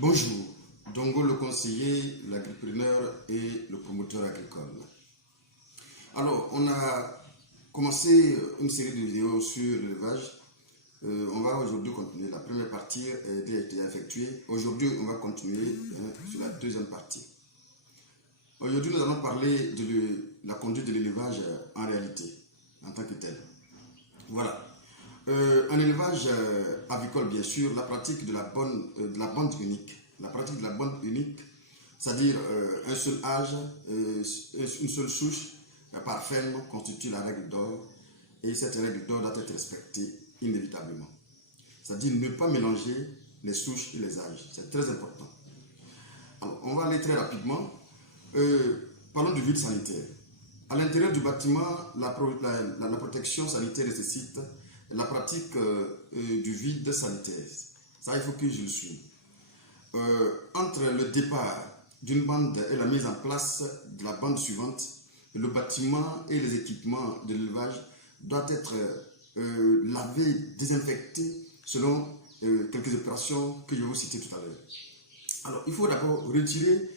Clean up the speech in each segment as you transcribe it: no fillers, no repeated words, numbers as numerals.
Bonjour, Dongo le conseiller, l'agripreneur et le promoteur agricole. Alors, on a commencé une série de vidéos sur l'élevage. On va aujourd'hui continuer. La première partie a été effectuée. Aujourd'hui, on va continuer sur la deuxième partie. Aujourd'hui, nous allons parler de la conduite de l'élevage en réalité, en tant que tel. Voilà. En élevage avicole, bien sûr, la pratique de la bande unique. La pratique de la bande unique, c'est-à-dire un seul âge, une seule souche par ferme constitue la règle d'or. Et cette règle d'or doit être respectée inévitablement. C'est-à-dire ne pas mélanger les souches et les âges. C'est très important. Alors, on va aller très rapidement. Parlons du vide sanitaire. À l'intérieur du bâtiment, la protection sanitaire nécessite la pratique du vide sanitaire. Ça, il faut que je le suive. Entre le départ d'une bande et la mise en place de la bande suivante, le bâtiment et les équipements de l'élevage doivent être lavés, désinfectés selon quelques opérations que je vais vous citer tout à l'heure. Alors, il faut d'abord retirer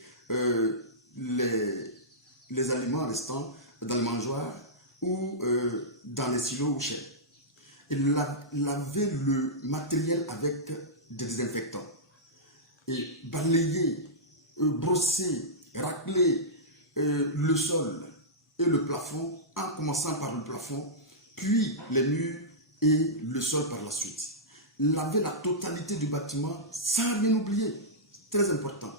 les aliments restants dans le mangeoire ou dans les silos ou chais. Et laver le matériel avec des désinfectants. Et balayer, brosser, racler le sol et le plafond, en commençant par le plafond, puis les murs et le sol par la suite. Laver la totalité du bâtiment sans rien oublier, très important.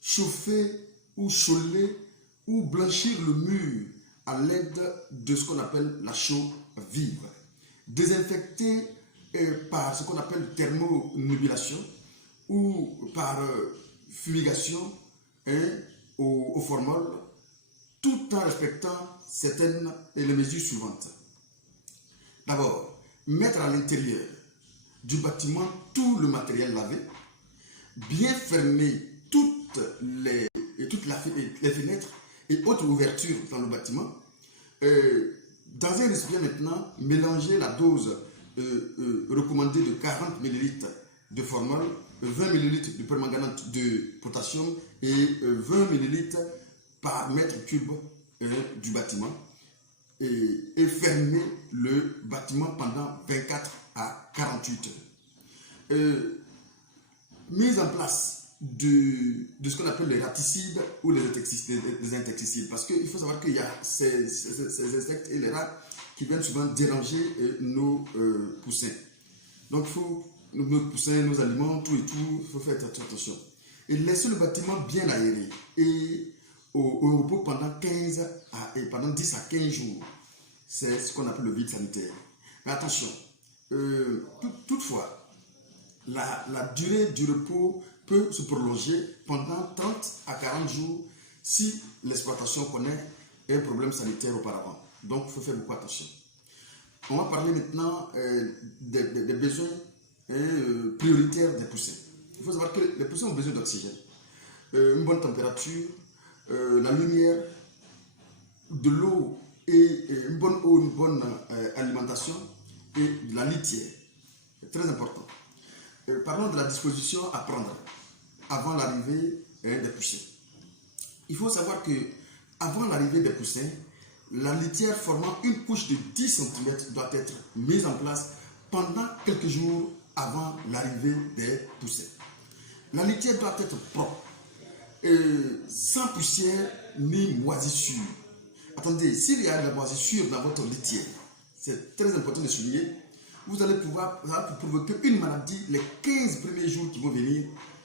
Chauffer ou choler ou blanchir le mur à l'aide de ce qu'on appelle la chaux vive. Désinfecter par ce qu'on appelle thermonubulation ou par fumigation au formol, tout en respectant certaines les mesures suivantes. D'abord, mettre à l'intérieur du bâtiment tout le matériel lavé, bien fermer toutes les fenêtres et autres ouvertures dans le bâtiment. Dans un récipient maintenant, mélanger la dose recommandée de 40 ml de formol, 20 ml de permanganate de potassium et 20 ml par mètre cube du bâtiment et fermer le bâtiment pendant 24 à 48 heures. Mise en place de ce qu'on appelle les raticides ou les insecticides, parce qu'il faut savoir qu'il y a ces insectes et les rats qui viennent souvent déranger nos poussins. Donc il faut nos poussins, nos aliments, tout et tout, il faut faire attention. Et laisser le bâtiment bien aéré et au repos pendant 10 à 15 jours. C'est ce qu'on appelle le vide sanitaire. Mais attention, toutefois, la durée du repos peut se prolonger pendant 30 à 40 jours si l'exploitation connaît un problème sanitaire auparavant. Donc, il faut faire beaucoup attention. On va parler maintenant des besoins prioritaires des poussins. Il faut savoir que les poussins ont besoin d'oxygène, une bonne température, la lumière, de l'eau et une bonne eau, une bonne alimentation et de la litière. C'est très important. Parlons de la disposition à prendre avant l'arrivée des poussins. Il faut savoir que avant l'arrivée des poussins, la litière formant une couche de 10 cm doit être mise en place pendant quelques jours avant l'arrivée des poussins. La litière doit être propre, sans poussière ni moisissure. Attendez, s'il y a de la moisissure dans votre litière, c'est très important de souligner, vous allez pouvoir provoquer une maladie les 15 premiers jours qui vont venir.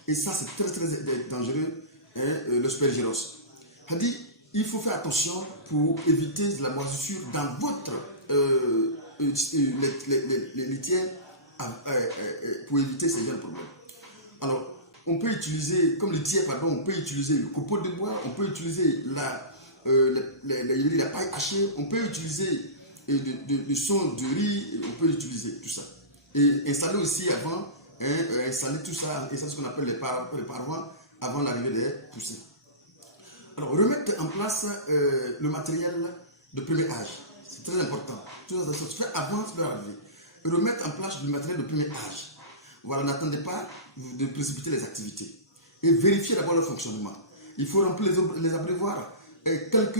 Et ça, c'est très, très dangereux, le spergillose. C'est-à-dire, il faut faire attention pour éviter de la moisissure dans votre les litières pour éviter ces genres de problèmes. Alors, on peut utiliser, comme litière, pardon, on peut utiliser le copeau de bois, on peut utiliser la paille hachée, on peut utiliser du son de riz, on peut utiliser tout ça. Et installer aussi avant, installer tout ça, et ça c'est ce qu'on appelle les paravents avant l'arrivée des poussins. Alors, remettre en place le matériel de premier âge, c'est très important. Tout ça se fait avant leur arrivée. Remettre en place du matériel de premier âge. Voilà, n'attendez pas de précipiter les activités. et vérifier d'abord leur fonctionnement. Il faut remplir les abreuvoirs quelques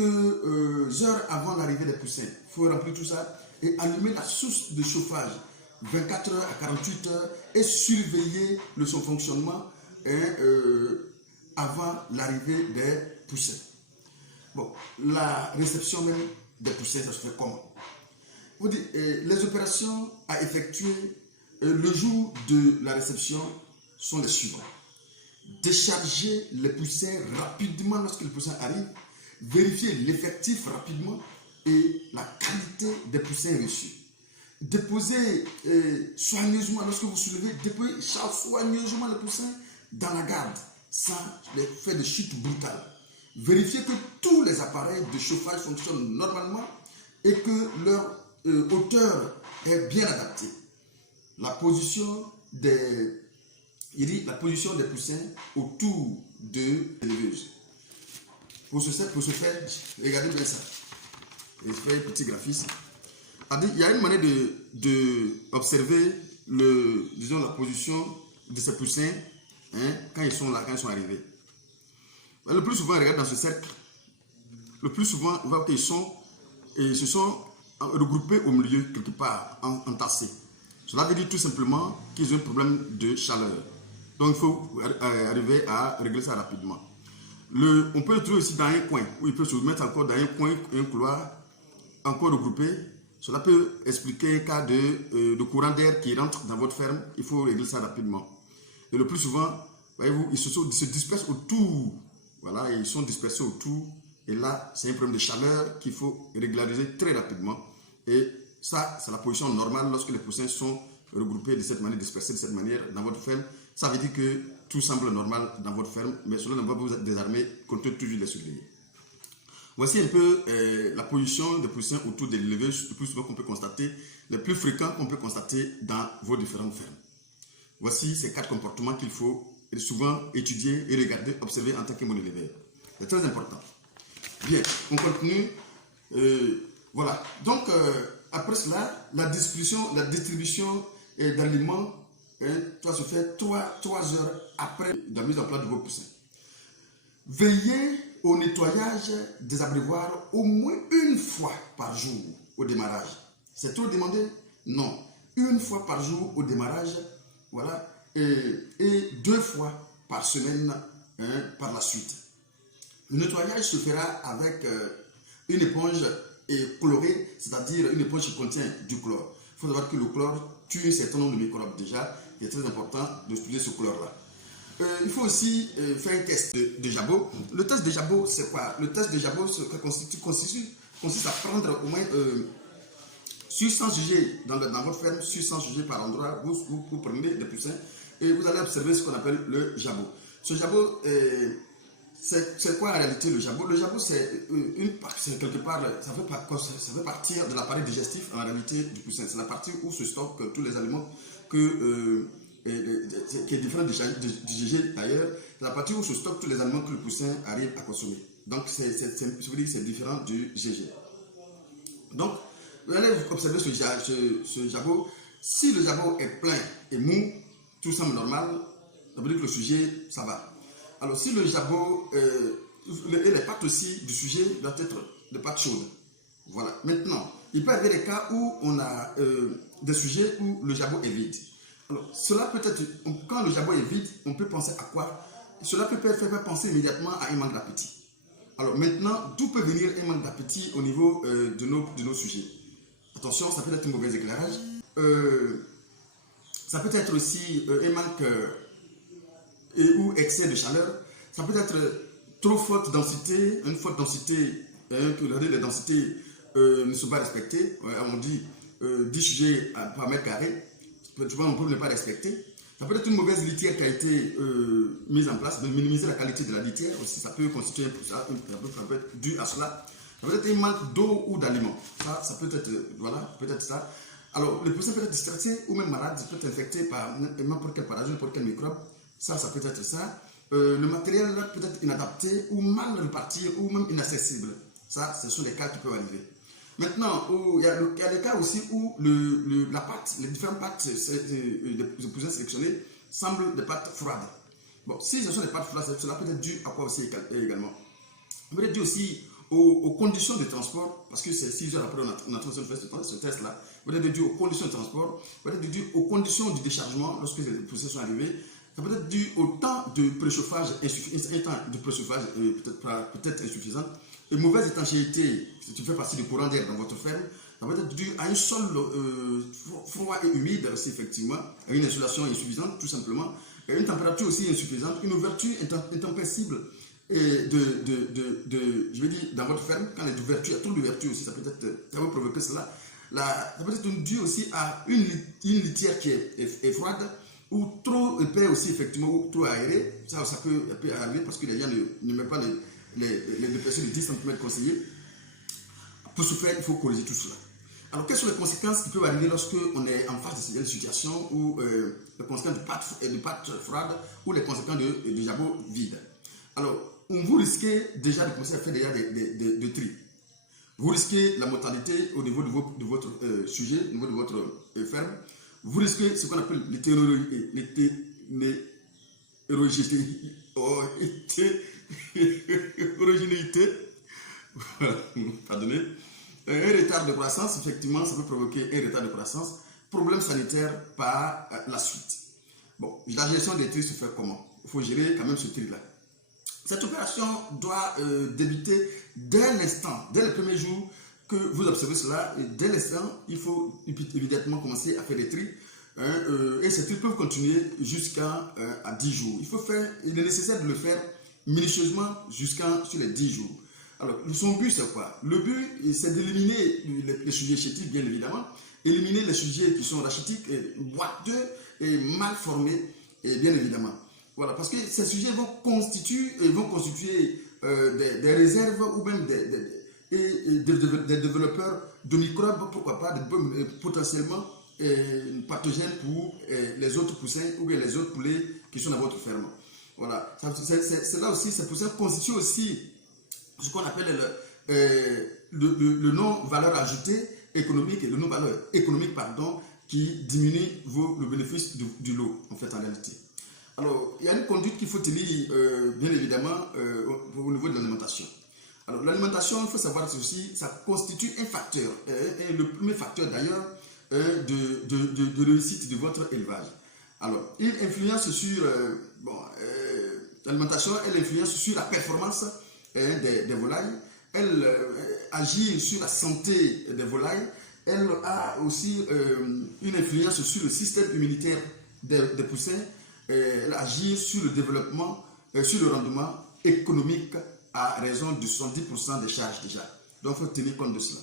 heures avant l'arrivée des poussins. Il faut remplir tout ça et allumer la source de chauffage 24 heures à 48 heures et surveiller son fonctionnement avant l'arrivée des poussins. Bon, la réception même des poussins, ça se fait comment? Vous dites, les opérations à effectuer le jour de la réception sont les suivants. Décharger les poussins rapidement lorsque les poussins arrivent, vérifier l'effectif rapidement et la qualité des poussins reçus. Déposer soigneusement, lorsque vous soulevez, déposer soigneusement les poussins dans la garde, sans les faire de chute brutale. Vérifier que tous les appareils de chauffage fonctionnent normalement et que leur hauteur est bien adaptée. La position des poussins autour de l'éleveuse. Pour ce faire, regardez bien ça. Je fais un petit graphisme. Il y a une manière d'observer la position de ces poussins quand ils sont là, quand ils sont arrivés. Le plus souvent, regarde dans ce cercle. Le plus souvent, on voit qu'ils se sont regroupés au milieu, quelque part, entassés. Cela veut dire tout simplement qu'ils ont un problème de chaleur. Donc, il faut arriver à régler ça rapidement. On peut le trouver aussi dans un coin, où il peut se mettre encore dans un coin, un couloir, encore regroupé. Cela peut expliquer un cas de courant d'air qui rentre dans votre ferme. Il faut régler ça rapidement. Et le plus souvent, voyez-vous, ils se dispersent autour. Voilà, ils sont dispersés autour. Et là, c'est un problème de chaleur qu'il faut régulariser très rapidement. Et ça, c'est la position normale lorsque les poussins sont regroupés de cette manière, dispersés de cette manière dans votre ferme. Ça veut dire que tout semble normal dans votre ferme, mais cela ne va pas vous désarmer, comptez toujours les surveiller. Voici un peu la position des poussins autour des l'éleveuse, le plus souvent qu'on peut constater, les plus fréquents qu'on peut constater dans vos différentes fermes. Voici ces 4 comportements qu'il faut souvent étudier et regarder, observer en tant que mon éleveur. C'est très important. Bien, on continue. Voilà. Donc, après cela, la distribution d'aliments doit se faire 3 heures après la mise en place de vos poussins. Veillez au nettoyage des abreuvoirs au moins une fois par jour au démarrage. C'est trop demandé? Non. Une fois par jour au démarrage, voilà, et 2 fois par semaine par la suite. Le nettoyage se fera avec une éponge chlorée, c'est-à-dire une éponge qui contient du chlore. Il faut savoir que le chlore tue un certain nombre de microbes déjà. Il est très important d'utiliser ce chlore-là. Il faut aussi faire un test de Jabot. Le test de Jabot, c'est quoi? Le test de Jabot consiste à prendre au moins sur 100 sujets dans votre ferme, sur 100 sujets par endroit, vous prenez des poussins et vous allez observer ce qu'on appelle le Jabot. Ce Jabot, c'est quoi en réalité le Jabot? Le Jabot, c'est quelque part, ça fait partir de l'appareil digestif en réalité du poussin. C'est la partie où se stockent tous les aliments qui est différent du GG d'ailleurs. C'est la partie où se stockent tous les aliments que le poussin arrive à consommer. Donc, c'est différent du GG. Donc, vous allez observer ce Jabot. Si le Jabot est plein et mou, tout semble normal, ça veut dire que le sujet, ça va. Alors, si le Jabot et les pâtes aussi du sujet doivent être des pâtes chaudes. Voilà. Maintenant, il peut y avoir des cas où on a des sujets où le Jabot est vide. Alors, cela peut être, quand le Jabot est vide, on peut penser à quoi? Cela peut faire penser immédiatement à un manque d'appétit. Alors maintenant, d'où peut venir un manque d'appétit au niveau de nos sujets? Attention, ça peut être un mauvais éclairage. Ça peut être aussi un manque ou excès de chaleur. Ça peut être trop forte densité, une forte densité, que les densités ne sont pas respectées. On dit 10 sujets par mètre carré. Tu vois, on peut ne pas respecter. Ça peut être une mauvaise litière qui a été mise en place, de minimiser la qualité de la litière aussi. Ça peut constituer ça peut être dû à cela. Ça peut être un manque d'eau ou d'aliments. Ça peut être, voilà, peut-être ça. Alors, le poussin peut être stressé ou même malade, il peut être infecté par n'importe quel pathogène, n'importe quel microbe. Ça peut être ça. Le matériel peut être inadapté ou mal réparti ou même inaccessible. Ça, ce sont les cas qui peuvent arriver. Maintenant, il y a des cas aussi où la pâte, les différentes pâtes de poussins sélectionnés semblent des pâtes froides. Bon, si ce sont des pâtes froides, cela peut être dû à quoi aussi également? Ça peut être dû aussi aux conditions de transport, parce que c'est 6 heures après on a fait ce test-là. Ça peut être dû aux conditions de transport, ça peut être dû aux conditions du déchargement lorsque les poussées sont arrivées. Ça peut être dû au temps de préchauffage peut-être insuffisant, et mauvaise étanchéité, si tu fais partie du courant d'air dans votre ferme. Ça peut être dû à un sol froid et humide, aussi effectivement, à une insolation insuffisante, tout simplement, et une température aussi insuffisante, une ouverture intempestible je vais dire, dans votre ferme, quand il y a trop d'ouverture aussi, ça peut provoquer cela. Ça peut être dû aussi à une litière qui est froide, ou trop épais aussi, effectivement, ou trop aéré. Ça peut arriver parce que les gens ne mettent pas les dépressions de 10 cm conseillés. Pour ce faire, il faut corriger tout cela. Alors, quelles sont les conséquences qui peuvent arriver lorsque on est en face de cette situation, ou les conséquences de pâtes froides, ou les conséquences de jabot vide? Alors, vous risquez déjà de commencer à faire déjà des tri. Vous risquez la mortalité au niveau de votre sujet, au niveau de votre ferme. Vous risquez ce qu'on appelle l'hétérogénéité. Pardonnez. Un retard de croissance, effectivement, ça peut provoquer un retard de croissance. Problème sanitaire par la suite. Bon, la gestion des tri se fait comment? Il faut gérer quand même ce tri-là. Cette opération doit débuter dès l'instant, dès le premier jour que vous observez cela. Et dès l'instant, il faut immédiatement commencer à faire des tris. Et ces tris peuvent continuer jusqu'à 10 jours. Il est nécessaire de le faire minutieusement sur les 10 jours. Alors, son but, c'est quoi? Le but, c'est d'éliminer les sujets chétiques, bien évidemment. Éliminer les sujets qui sont rachitiques, boiteux et mal formés, et bien évidemment. Voilà, parce que ces sujets vont constituer des réserves ou même des développeurs de microbes, pourquoi pas, potentiellement pathogènes pour les autres poussins ou bien les autres poulets qui sont dans votre ferme. Voilà, c'est là aussi, ces poussins constituent aussi ce qu'on appelle le non-valeur ajoutée économique, et le non-valeur économique, pardon, qui diminue le bénéfice du lot, en fait, en réalité. Alors, il y a une conduite qu'il faut tenir, bien évidemment, au niveau de l'alimentation. Alors, l'alimentation, il faut savoir ceci, ça constitue un facteur, et le premier facteur d'ailleurs, de réussite de votre élevage. Alors, il influence sur, l'alimentation, elle influence sur la performance des volailles, elle agit sur la santé des volailles, elle a aussi une influence sur le système immunitaire des poussins. Elle agit sur le développement, sur le rendement économique à raison de 70% des charges déjà. Donc, il faut tenir compte de cela.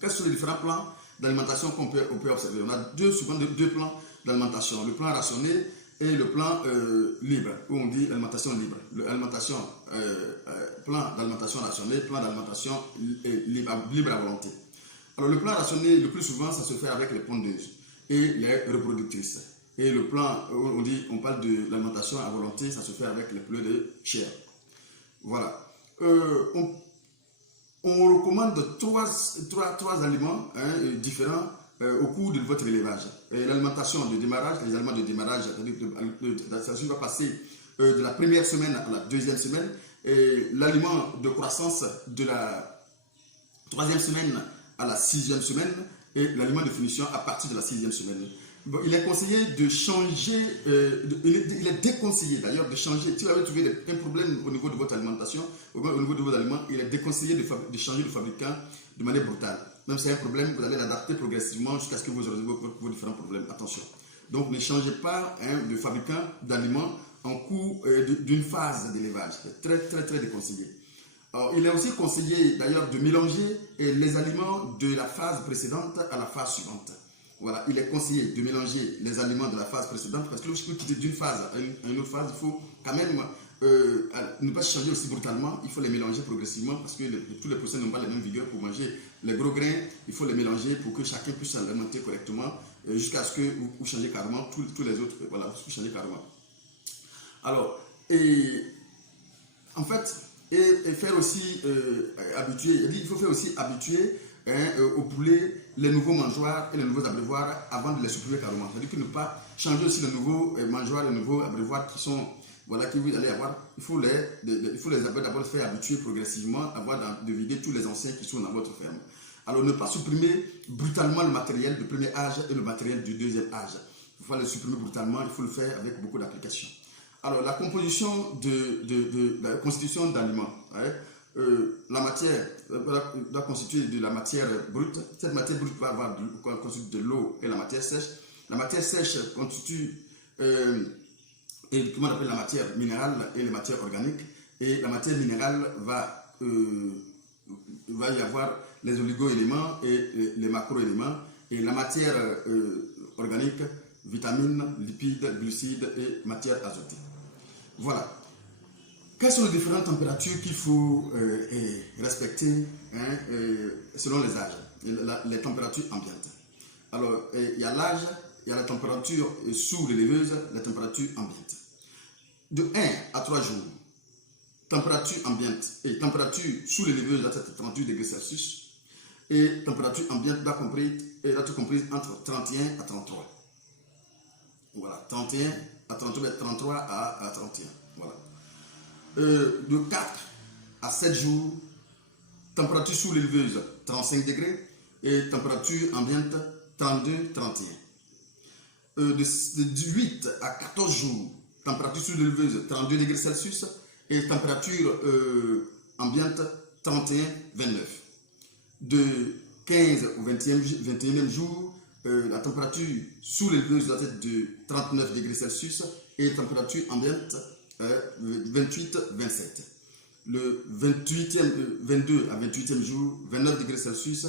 Quels sont les différents plans d'alimentation qu'on peut observer? On a deux plans d'alimentation, le plan rationné et le plan libre, où on dit alimentation libre. Plan d'alimentation rationné, plan d'alimentation libre à volonté. Alors, le plan rationné, le plus souvent, ça se fait avec les pondeuses et les reproductrices. Et le plan, on parle de l'alimentation à volonté, ça se fait avec les poulets de chair. Voilà. On recommande trois aliments différents au cours de votre élevage. L'alimentation de démarrage, les aliments de démarrage, ça va passer de la première semaine à la deuxième semaine. L'aliment de croissance de la troisième semaine à la sixième semaine. Et l'aliment de finition à partir de la sixième semaine. Bon, il est conseillé de changer, il est déconseillé d'ailleurs de changer. Si vous avez trouvé un problème au niveau de votre alimentation, au niveau de vos aliments, il est déconseillé de changer de fabricant de manière brutale. Même si c'est un problème, vous allez l'adapter progressivement jusqu'à ce que vous résolviez vos différents problèmes. Attention. Donc ne changez pas de fabricant d'aliments en cours d'une phase d'élevage. C'est très déconseillé. Alors, il est aussi conseillé d'ailleurs de mélanger les aliments de la phase précédente à la phase suivante. Voilà, il est conseillé de mélanger les aliments de la phase précédente parce que lorsque vous quittez d'une phase à une autre phase, il faut quand même ne pas changer aussi brutalement. Il faut les mélanger progressivement parce que tous les poussins n'ont pas la même vigueur pour manger les gros grains. Il faut les mélanger pour que chacun puisse s'alimenter correctement jusqu'à ce que vous changez carrément tous les autres. Voilà, vous changez carrément. Alors, en fait, et faire aussi habituer, il faut faire aussi habituer au poulet les nouveaux mangeoires et les nouveaux abreuvoirs avant de les supprimer carrément. C'est-à-dire que ne pas changer aussi le nouveau mangeoire, le nouveau abreuvoir qui sont, voilà, que vous allez avoir. Il faut les d'abord faire habituer progressivement de vider tous les anciens qui sont dans votre ferme. Alors, ne pas supprimer brutalement le matériel du premier âge et le matériel du deuxième âge. Il faut le supprimer brutalement, il faut le faire avec beaucoup d'applications. Alors, la composition la constitution d'aliments. Hein, la matière doit constituer de la matière brute. Cette matière brute va avoir constituer de l'eau et la matière sèche. La matière sèche constitue comment on appelle la matière minérale et les matières organiques. Et la matière minérale va y avoir les oligo-éléments et les macro-éléments. Et la matière organique, vitamines, lipides, glucides et matière azotée. Voilà. Quelles sont les différentes températures qu'il faut respecter selon les âges, les températures ambiantes? Alors, il y a l'âge, il y a la température sous l'éleveuse, la température ambiante. De 1 à 3 jours, température ambiante et température sous l'éleveuse, c'est 38 degrés Celsius, et température ambiante doit être comprise entre 31 à 33. Voilà, 31 à 33, 33 à 31. Voilà. De 4 à 7 jours, température sous l'éleveuse 35 degrés et température ambiante 32-31. De 8 à 14 jours, température sous l'éleveuse 32 degrés Celsius et température ambiante 31-29. De 15 au 21e jour, la température sous l'éleveuse doit être de 39 degrés Celsius et température ambiante 28-27. Le 22 à 28e jour, 29 degrés Celsius,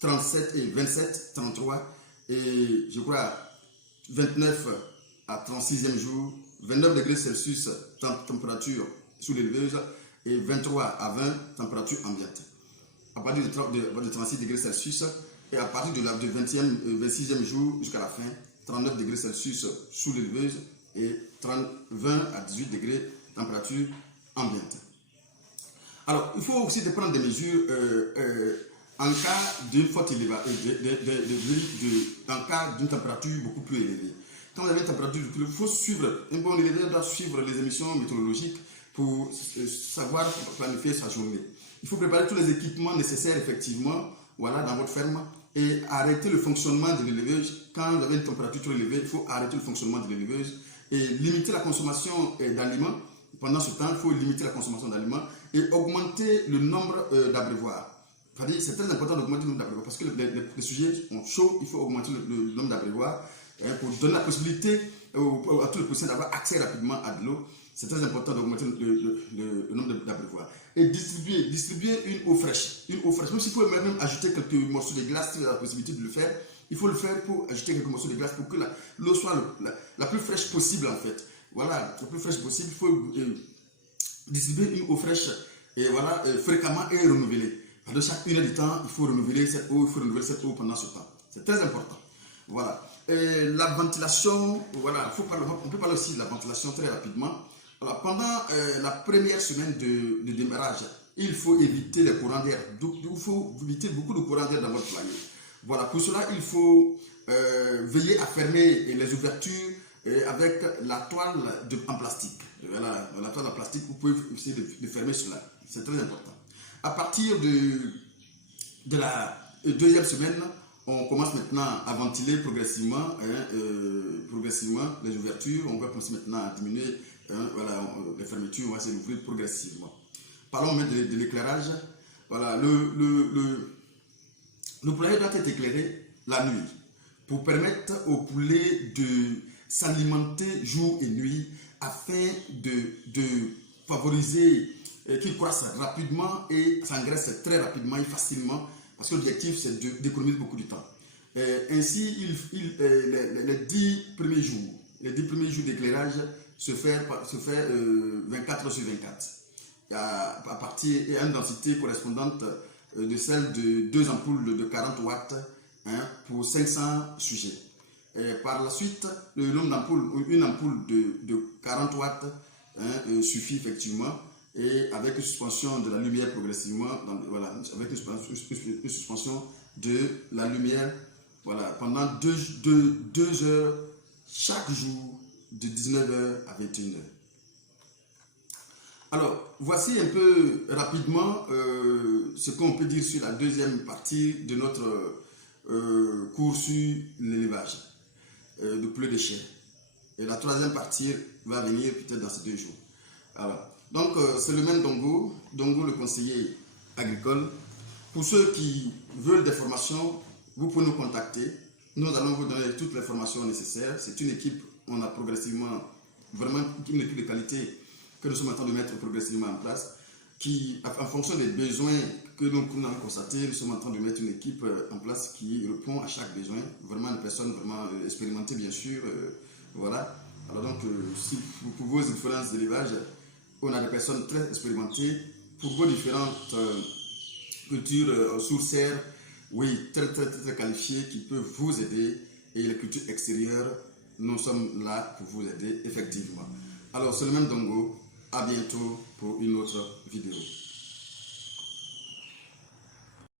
37 et 27, 33. Et je crois 29 à 36e jour, 29 degrés Celsius, température sous l'éleveuse, et 23 à 20, température ambiante. À partir de 36 degrés Celsius, et à partir du 26e jour jusqu'à la fin, 39 degrés Celsius sous l'éleveuse et 20 à 18 degrés température ambiante. Alors, il faut aussi prendre des mesures en cas d'une forte élévation, en cas d'une température beaucoup plus élevée. Quand vous avez une température beaucoup plus élevée, il faut suivre, un bon éleveur doit suivre les émissions météorologiques pour savoir planifier sa journée. Il faut préparer tous les équipements nécessaires, effectivement, voilà, dans votre ferme, et arrêter le fonctionnement de l'éleveuse. Quand vous avez une température trop élevée, il faut arrêter le fonctionnement de l'éleveuse et limiter la consommation d'aliments. Pendant ce temps, il faut limiter la consommation d'aliments et augmenter le nombre d'abreuvoirs. C'est très important d'augmenter le nombre d'abreuvoirs parce que les sujets sont chauds, il faut augmenter le nombre d'abreuvoirs pour donner la possibilité à tous les patients d'avoir accès rapidement à de l'eau. C'est très important d'augmenter le nombre d'abreuvoirs. Et distribuer une eau fraîche. Une eau fraîche. Même s'il faut même ajouter quelques morceaux de glace, si vous avez la possibilité de le faire, il faut le faire pour ajouter quelques morceaux de glace pour que l'eau soit la plus fraîche possible en fait. Voilà, la plus fraîche possible. Il faut distribuer une eau fraîche et voilà, fréquemment et renouveler. De chaque 1 heure du temps, il faut renouveler cette eau, pendant ce temps. C'est très important. Voilà. Et la ventilation, voilà, on peut parler aussi de la ventilation très rapidement. Alors, pendant la première semaine de démarrage, il faut éviter les courants d'air. Il faut éviter beaucoup de courants d'air dans votre foyer. Voilà, pour cela, il faut veiller à fermer les ouvertures avec la toile en plastique. Voilà, la toile en plastique, vous pouvez essayer de fermer cela. C'est très important. À partir de la deuxième semaine, on commence maintenant à ventiler progressivement les ouvertures. On va commencer maintenant à diminuer voilà, les fermetures, on va essayer d'ouvrir progressivement. Parlons maintenant de l'éclairage. Voilà, le poulailler doit être éclairé la nuit pour permettre aux poulets de s'alimenter jour et nuit afin de favoriser qu'ils croissent rapidement et s'engraissent très rapidement et facilement parce que l'objectif c'est d'économiser beaucoup de temps. Ainsi, les 10 premiers jours d'éclairage se fait 24 heures sur 24 à partir et à une densité correspondante de celle de 2 ampoules de 40 watts pour 500 sujets. Par la suite, le nombre d'ampoules, une ampoule de 40 watts suffit effectivement et avec une suspension de la lumière progressivement, voilà, avec une suspension de la lumière voilà, pendant 2 heures chaque jour de 19h à 21h. Alors, voici un peu rapidement ce qu'on peut dire sur la deuxième partie de notre cours sur l'élevage de poules de chair. Et la troisième partie va venir peut-être dans ces 2 jours. Alors, donc, c'est le même Dongo, le conseiller agricole. Pour ceux qui veulent des formations, vous pouvez nous contacter. Nous allons vous donner toutes les formations nécessaires. C'est une équipe, on a progressivement, vraiment une équipe de qualité que nous sommes en train de mettre progressivement en place, qui, en fonction des besoins que nous avons constatés, nous sommes en train de mettre une équipe en place qui répond à chaque besoin. Vraiment une personne vraiment expérimentée, bien sûr. Voilà. Alors donc, si pour vos différences d'élevage, on a des personnes très expérimentées. Pour vos différentes cultures sous serre, oui, très qualifiées, qui peuvent vous aider. Et les cultures extérieures, nous sommes là pour vous aider, effectivement. Alors, c'est le même Dongo. À bientôt pour une autre vidéo.